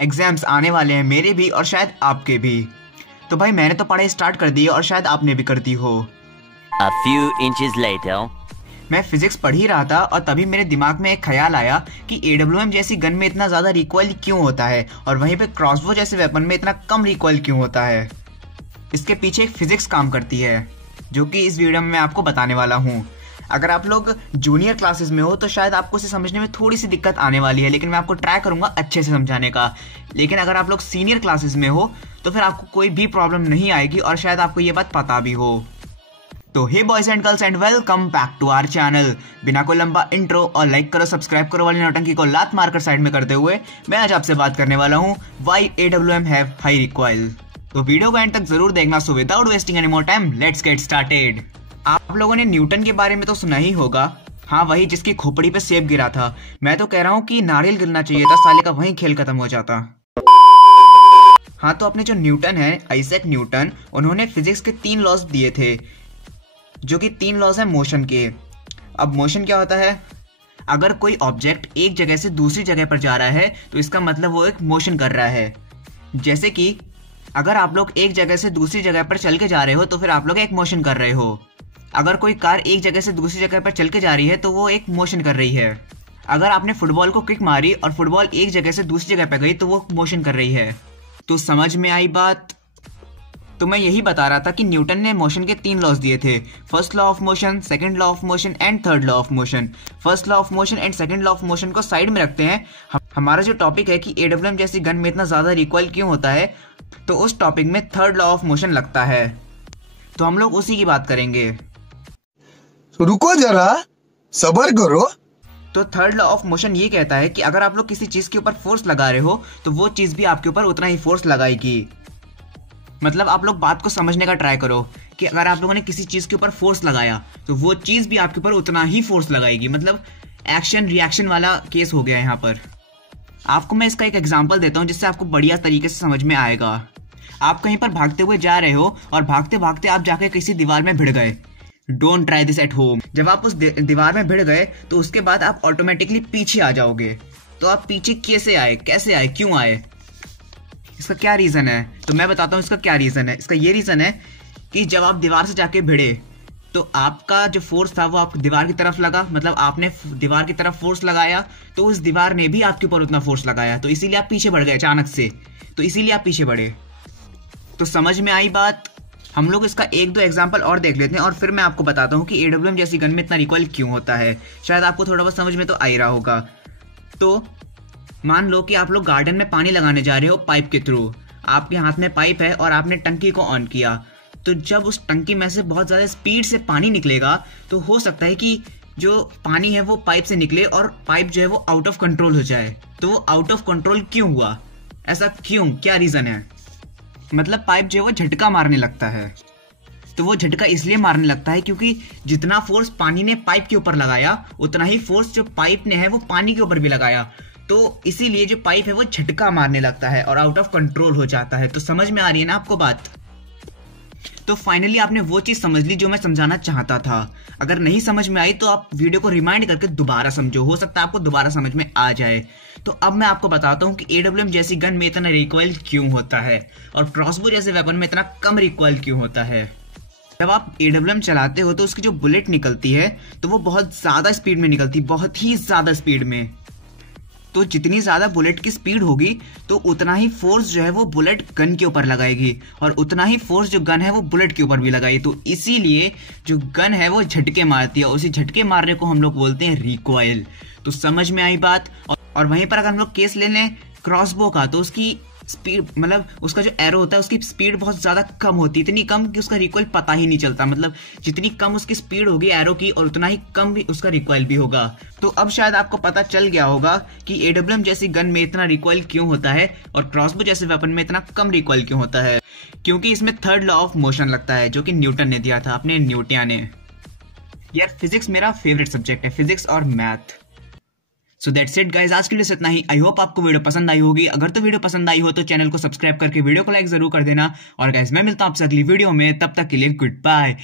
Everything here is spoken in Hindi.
एग्जाम्स आने वाले हैं, मेरे भी और शायद आपके भी। तो भाई मैंने तो पढ़ाई स्टार्ट कर दी है और शायद आपने भी कर दी हो। A few inches later. मैं फिजिक्स पढ़ ही रहा था और तभी मेरे दिमाग में एक ख्याल आया कि AWM जैसी गन में इतना ज़्यादा रिकॉइल क्यों होता है और वहीं पे क्रॉसबो जैसे वेपन में इतना कम रिकॉइल क्यों होता है। इसके पीछे एक फिजिक्स काम करती है जो कि इस वीडियो में मैं आपको बताने वाला हूँ। अगर आप लोग जूनियर क्लासेस में हो तो शायद आपको इसे समझने में थोड़ी सी दिक्कत आने वाली है, लेकिन मैं आपको ट्राई करूंगा अच्छे से समझाने का। लेकिन अगर आप लोग सीनियर क्लासेस में हो तो फिर आपको कोई भी प्रॉब्लम नहीं आएगी और शायद आपको ये बात पता भी हो। तो hey boys and girls and welcome back to our channel. बिना कोई लंबा इंट्रो और लाइक करो सब्सक्राइब करो वाली नौटंकी को लात मारकर साइड में करते हुए मैं आज आपसे बात करने वाला हूँ why AWM have high recoil. तो वीडियो को एंड तक जरूर देखना। So without wasting any more time let's get started. आप लोगों ने न्यूटन के बारे में तो सुना ही होगा। हाँ, वही जिसकी खोपड़ी पे सेब गिरा था। मैं तो कह रहा हूँ कि नारियल गिरना चाहिए था, साले का वहीं खेल खत्म हो जाता। हाँ, तो अपने जो न्यूटन है, आइजैक न्यूटन, उन्होंने फिजिक्स के 3 लॉज दिए थे जो कि 3 लॉज हैं मोशन के। अब मोशन क्या होता है? अगर कोई ऑब्जेक्ट एक जगह से दूसरी जगह पर जा रहा है तो इसका मतलब वो एक मोशन कर रहा है। जैसे कि अगर आप लोग एक जगह से दूसरी जगह पर चल के जा रहे हो तो फिर आप लोग एक मोशन कर रहे हो। अगर कोई कार एक जगह से दूसरी जगह पर चल के जा रही है तो वो एक मोशन कर रही है। अगर आपने फुटबॉल को किक मारी और फुटबॉल एक जगह से दूसरी जगह पर गई तो वो मोशन कर रही है। तो समझ में आई बात? तो मैं यही बता रहा था कि न्यूटन ने मोशन के 3 लॉज दिए थे, first law of motion, second law of motion and third law of motion. First law of motion and second law of motion को साइड में रखते हैं। हमारा जो टॉपिक है कि AWM जैसी गन में इतना ज़्यादा रिकॉइल क्यों होता है, तो उस टॉपिक में थर्ड लॉ ऑफ मोशन लगता है। तो हम लोग उसी की बात करेंगे। रुको जरा, सब्र करो। तो थर्ड लॉ ऑफ मोशन ये कहता है कि अगर आप लोग किसी चीज़ के ऊपर फोर्स लगा रहे हो तो वो चीज़ भी आपके ऊपर उतना ही फोर्स लगाएगी। मतलब आप लोग बात को समझने का ट्राई करो कि अगर आप लोगों ने किसी चीज़ के ऊपर फोर्स लगाया तो वो चीज़ भी आपके ऊपर उतना ही फोर्स लगाएगी। मतलब एक्शन रिएक्शन वाला केस हो गया यहाँ पर। आपको मैं इसका एक एग्जांपल देता हूँ जिससे आपको बढ़िया तरीके से समझ में आएगा। आप कहीं पर भागते हुए जा रहे हो और भागते भागते आप जाके किसी दीवार में भिड़ गए। Don't try this at home. जब आप उस दीवार में भिड़ गए तो उसके बाद आप ऑटोमेटिकली पीछे आ जाओगे। तो आप पीछे कैसे आए, कैसे आए, क्यों आए? इसका क्या रीज़न है? तो मैं बताता हूँ इसका क्या रीज़न है। इसका ये रीज़न है कि जब आप दीवार से जाके भिड़े तो आपका जो फोर्स था वो आप दीवार की तरफ लगा। मतलब आपने दीवार की तरफ फोर्स लगाया तो उस दीवार ने भी आपके ऊपर उतना फोर्स लगाया, तो इसीलिए आप पीछे बढ़ गए अचानक से। तो इसीलिए आप पीछे बढ़े। तो समझ में आई बात? हम लोग इसका 1-2 एग्जाम्पल और देख लेते हैं और फिर मैं आपको बताता हूँ कि AWM जैसी गन में इतना रिकॉइल क्यों होता है। शायद आपको थोड़ा बहुत समझ में तो आ ही रहा होगा। तो मान लो कि आप लोग गार्डन में पानी लगाने जा रहे हो पाइप के थ्रू। आपके हाथ में पाइप है और आपने टंकी को ऑन किया। तो जब उस टंकी में से बहुत ज़्यादा स्पीड से पानी निकलेगा तो हो सकता है कि जो पानी है वो पाइप से निकले और पाइप जो है वो आउट ऑफ कंट्रोल हो जाए। तो वो आउट ऑफ कंट्रोल क्यों हुआ? ऐसा क्यों, क्या रीज़न है? मतलब पाइप जो है वो झटका मारने लगता है। तो वो झटका इसलिए मारने लगता है क्योंकि जितना फोर्स पानी ने पाइप के ऊपर लगाया उतना ही फोर्स जो पाइप ने है वो पानी के ऊपर भी लगाया। तो इसीलिए जो पाइप है वो झटका मारने लगता है और आउट ऑफ कंट्रोल हो जाता है। तो समझ में आ रही है ना आपको बात? तो फाइनली आपने वो चीज़ समझ ली जो मैं समझाना चाहता था। अगर नहीं समझ में आई तो आप वीडियो को रिमाइंड करके दोबारा समझो, हो सकता है आपको दोबारा समझ में आ जाए। तो अब मैं आपको बताता हूँ कि AWM जैसी गन में इतना रिकॉइल क्यों होता है और क्रॉसबो जैसे वेपन में इतना कम रिकॉइल क्यों होता है। जब आप AWM चलाते हो तो उसकी जो बुलेट निकलती है तो वो बहुत ज़्यादा स्पीड में निकलती है, बहुत ही ज़्यादा स्पीड में। तो जितनी ज़्यादा बुलेट की स्पीड होगी तो उतना ही फोर्स जो है वो बुलेट गन के ऊपर लगाएगी और उतना ही फोर्स जो गन है वो बुलेट के ऊपर भी लगाएगी। तो इसीलिए जो गन है वो झटके मारती है। उसी झटके मारने को हम लोग बोलते हैं रिकॉइल। तो समझ में आई बात? और वहीं पर अगर हम लोग केस ले लें क्रॉसबो का तो उसकी स्पीड, मतलब उसका जो एरो होता है उसकी स्पीड बहुत ज़्यादा कम होती है। इतनी कम कि उसका रिकॉइल पता ही नहीं चलता। मतलब जितनी कम उसकी स्पीड होगी एरो की और उतना ही कम भी उसका रिकॉइल भी होगा। तो अब शायद आपको पता चल गया होगा कि AWM जैसी गन में इतना रिकॉइल क्यों होता है और क्रॉसबो जैसे वेपन में इतना कम रिकॉइल क्यों होता है। क्योंकि इसमें थर्ड लॉ ऑफ मोशन लगता है जो कि न्यूटन ने दिया था, अपने न्यूटन ने। यार फिजिक्स मेरा फेवरेट सब्जेक्ट है, फिजिक्स और math. So that's it guys, आज के लिए इतना ही। आई होप आपको वीडियो पसंद आई होगी। अगर तो वीडियो पसंद आई हो तो चैनल को सब्सक्राइब करके वीडियो को लाइक जरूर कर देना। और गाइज मैं मिलता हूं आपसे अगली वीडियो में, तब तक के लिए गुड बाय।